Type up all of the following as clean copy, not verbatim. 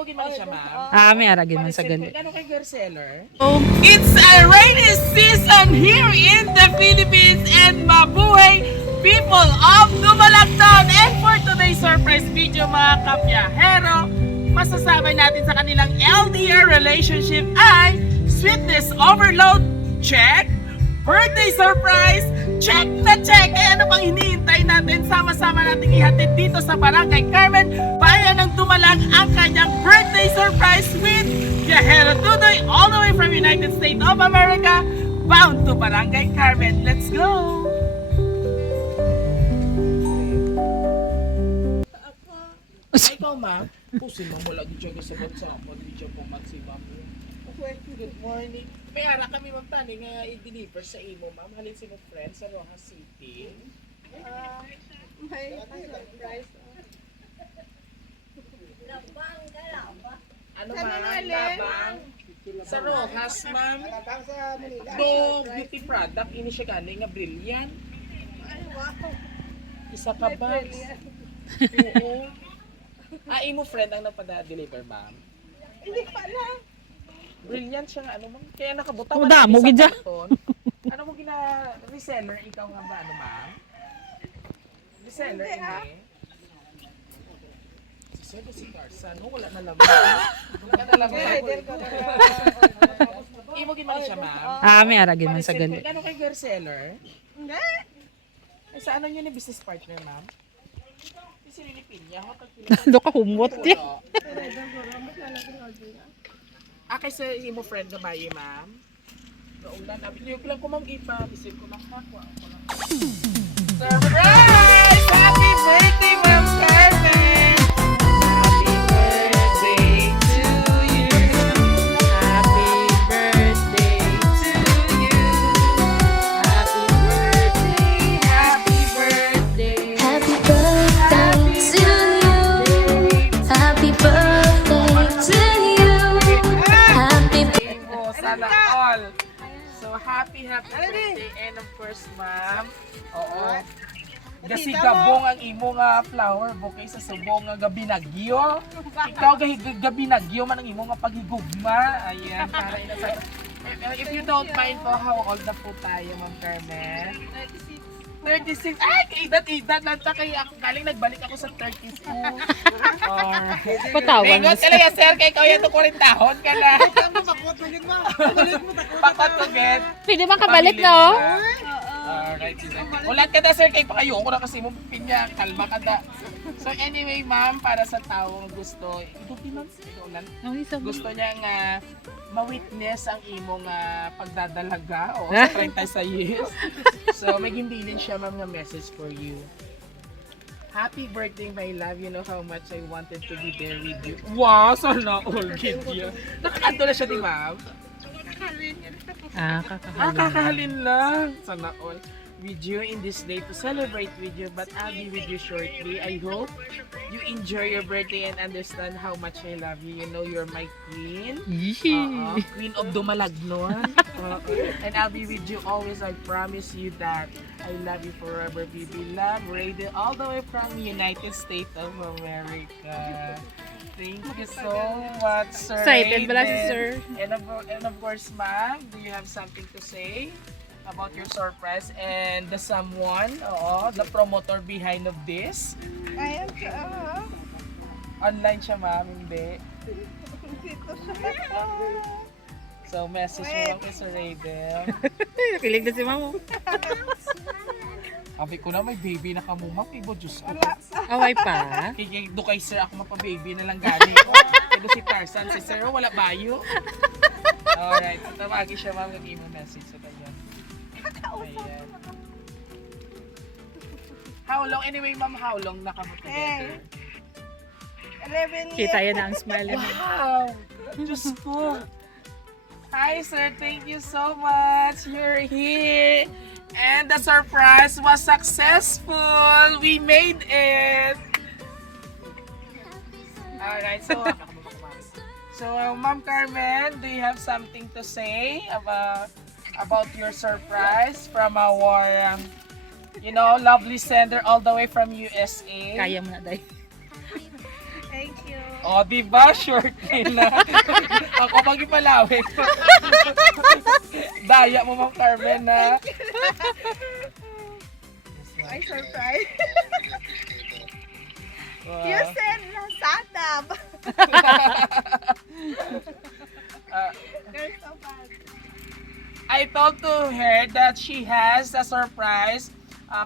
Imo gimana siya, ma'am? May aragin man sa gali. Ano kay girl seller? It's a rainy season here in the Philippines and mabuhay people of Dumalagton. And for today's surprise video mga kapyahero, masasabay natin sa kanilang LDR relationship ay sweetness overload, check. Birthday surprise, check na check. Eh ano pang hinihintay natin? Sama-sama natin ihatid dito sa Barangay Carmen, bayan ng Dumalag, ang kanyang birthday surprise with Viajero Tudoy all the way from United States of America, bound to Barangay Carmen. Let's go! Ay, ikaw ma, pusin mo mula dito sa bansa mo, dito po magsimam mo. Good morning. May ara kami ma'am tani nga i-deliver sa imo ma'am. Halin sa mga friends sa Rojas City. May surprise. Ano ma'am? Labang. Sa Rojas ma'am. Do beauty product ini siya gani nga brilliant. Ay, wow. Isa ka ba? Oo. Imo friend ang nagpada-deliver ma'am. Hindi pa lang. Brilliant siya nga ano ma'am. Kaya nakabuta Oh, damo, gidya. Ano mo gina reseller ikaw nga ba ano ma'am? Reseller ini. Si Sir si Carson, wala na lang. Wala na lang. Imo gimana siya ma'am? May aragin man sa gali. Ano kay girl seller? Hindi. Ay sa ano yun ni business partner ma'am? Si Lilipin niya, Do ka humot di. Kay sa imo friend na bayi, ma'am. Naulan, abili ko lang ko ma'am ipa, bisig ko lang hakwa. Surprise! Happy birthday, Ma'am Carmen! Happy birthday to you. Happy birthday to you. Happy birthday, happy birthday. Happy birthday to you. Happy birthday to you. Happy Oh, sana all. So happy birthday and of course ma'am. Oo. Kasi gabong ang imo nga flower bouquet sa subong nga gabinagyo. Ikaw gabinagyo man ang imo nga paghigugma. Ayan, para ina sa if you don't mind po, how old na po tayo, Ma'am Carmen? 36. Ay, edad lang ta kay ako. Galing nagbalik ako sa 36. Alright. Patawan mo. Lingot ka lang yan, sir. Kay ikaw yan to 40 tahon ka na. Pakot ko, get. Pwede man kabalik na oh. Alright. Ulat ka na, sir. Kay pakayo ko na kasi mo pinya. Kalma ka na. So anyway, ma'am, para sa taong gusto, gusto niya nga ma-witness ang imong pagdadalaga o sa 30 sa years. So may gimbilin siya ma'am nga message for you. Happy birthday, my love. You know how much I wanted to be there with you. Wow, sana all kid yun. Nakakanto na siya di ma'am? Kakahalin. Kakahalin lang. Sana all. With you in this day to celebrate with you, but I'll be with you shortly. I hope you enjoy your birthday and understand how much I love you. You know you're my queen. Queen of Dumalagnon. And I'll be with you always. I promise you that. I love you forever, baby. Love, Radio, all the way from United States of America. Thank you so much, sir. Excited pala si Aiden. sir. And of course, ma'am, do you have something to say about your surprise and the someone, the promoter behind of this? Ayan siya. Online siya, ma'am, hindi. Dito siya. So, message mo lang kay Sir Aiden. Nakilig na si mamo. Sabi ko na may baby na kamumap, ibo Diyos ko. Away pa. Do kay Sir ako mapababy na lang gani. Kaya si Tarzan, si Sir, wala bayo. Alright, so tawagin siya, ma'am, nag-email message sa kanya. Ayan. How long? Anyway, ma'am, how long na kamo together? 11 years. Kita yan na ang smile mo. Wow! Diyos ko! Hi, sir. Thank you so much. You're here. And the surprise was successful. We made it. Alright, so Ma'am Carmen, do you have something to say about your surprise from our lovely sender all the way from USA? Kaya mo na, day. Thank you. O, diba? Short nila. Ako magipalawin. Daya mo, Ma'am Carmen, ha? Ay, surprise. Wow. You said Lazada. You're so bad. I told to her that she has a surprise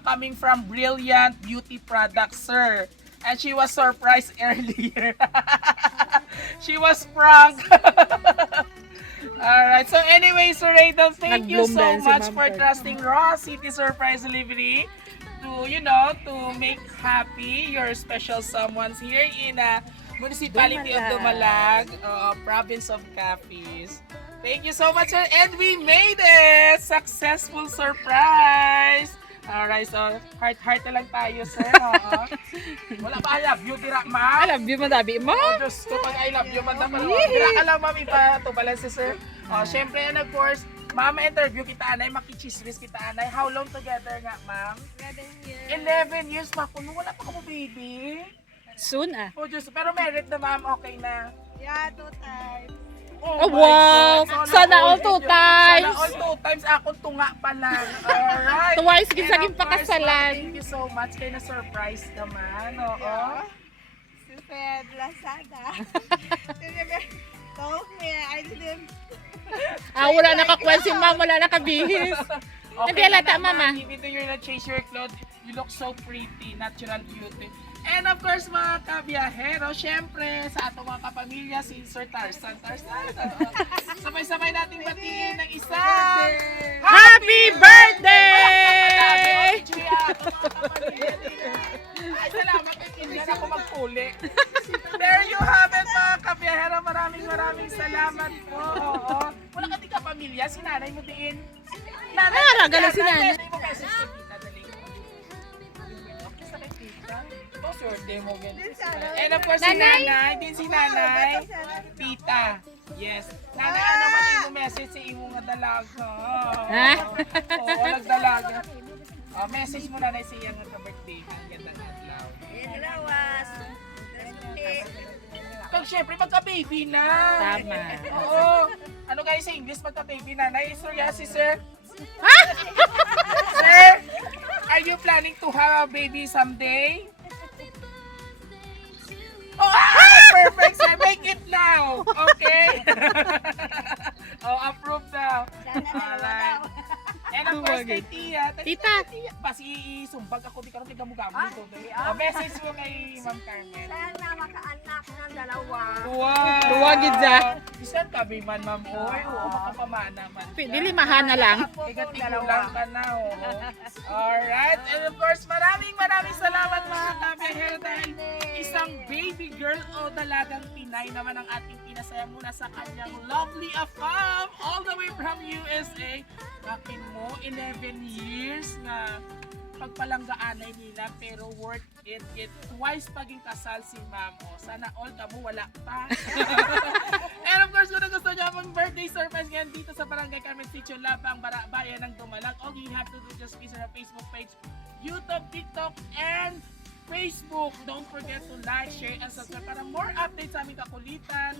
coming from Brilliant Beauty Products, sir. And she was surprised earlier. She was pranked. Alright, so anyway, Sir Radon, thank you Nag-bloom so dahil si much Ma'am for Carmen. trusting Raw City Surprise Delivery to, you know, to make happy your special someones here in Municipality of Dumalag, Province of Capiz. Thank you so much, sir. And we made it! Successful surprise! Alright, so heart na lang tayo, sir. Oo. Wala pa I love you, tira, I ma'am. love you, madabi mo. Oh, Diyos ko, pag I love you, man naman. Tira ka lang, ma'am, ipatubalan si sir. Syempre, and of course, ma'am, interview kita, anay, makichismis kita, anay. How long together nga, ma'am? 11 years, ma'am. Kung wala pa ako baby. Soon Oh, Diyos, pero married na, ma'am, okay na. Yeah, 2 times. Oh, my wow. God. Sana all 2 times. Sana all 2 times. Ako tunga pa lang. Alright. Twice And gisaging of course, pakasalan. Thank you so much. Kaya na-surprise naman. Oo. Yeah. She said Lazada. She never told me. I didn't. Wala nakakwel si ma'am, wala nakabihis. Hindi halata, mama. Even though you're not change your clothes, you look so pretty. Natural beauty. And of course, mga kabiyahero, syempre, sa atong mga kapamilya, si Sir Tarzan. Sabay-sabay nating batiin ng isa. Happy birthday! Ay, salamat kay Indian ako magpuli. There you have it, mga kabiyahero. Maraming salamat po. Oo. Wala ka di kapamilya, si nanay mo diin. Nanay, galing si nanay. Nanay mo message kay tita, dali. Okay sa kay tita. Ito, swerte mo. And of course, si nanay. Din si nanay. Tita. Yes. Nanay, ano man imo message sa imo nga dalaga. Oo, nagdalaga. Message mo nanay siya nga sa birthday. Ang ganda ng adlaw. Pag syempre, magka-baby na. Tama. Oo. Ano guys sa English, magka-baby na. Naistorya si sir. Sir, are you planning to have a baby someday? Oh, perfect, sir. Make it now. Okay? Oh, approve now. Alright. And of course, kay Tia. Tita. Pasi isumbag ako, di ka rin tigamugamo dito. Message mo kay Ma'am Carmen. Sana makaanak ng dalawa. Wow! Tuwagid siya. Bisan kami man, ma'am. Oy, oo, makapamana man. Dili mahana lang. Igatigulang ka na, oo. Alright, and of course, maraming salamat mga kabihero dahil isang baby girl o dalagang Pinay naman ang ating pinasaya muna sa kanyang lovely afam all the way from USA. Akin mo, 11 years na pagpalanggaanay nila pero worth it. Twice paging kasal si Mamo. Sana all ka mo, wala pa. And of course, kung gusto niyo ang birthday surprise ngayon dito sa Barangay Carmen Sitio, Labang, Bayan ng Dumalag, all you have to do just visit our Facebook page, YouTube, TikTok, and Facebook. Don't forget to like, share, and subscribe para more updates sa aming kakulitan,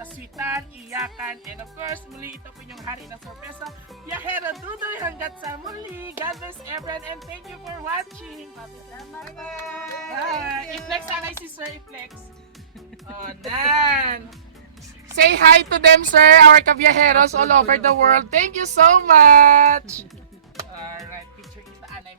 kaswitan, iyakan, and of course, muli ito po yung hari ng sorpresa. Yahero Dudoy hanggat sa muli. God bless everyone and thank you for watching. Bye! I-flex sana si Sir I-flex. Oh, Dan! Say hi to them, sir, our kabiyaheros all over the world. Thank you so much!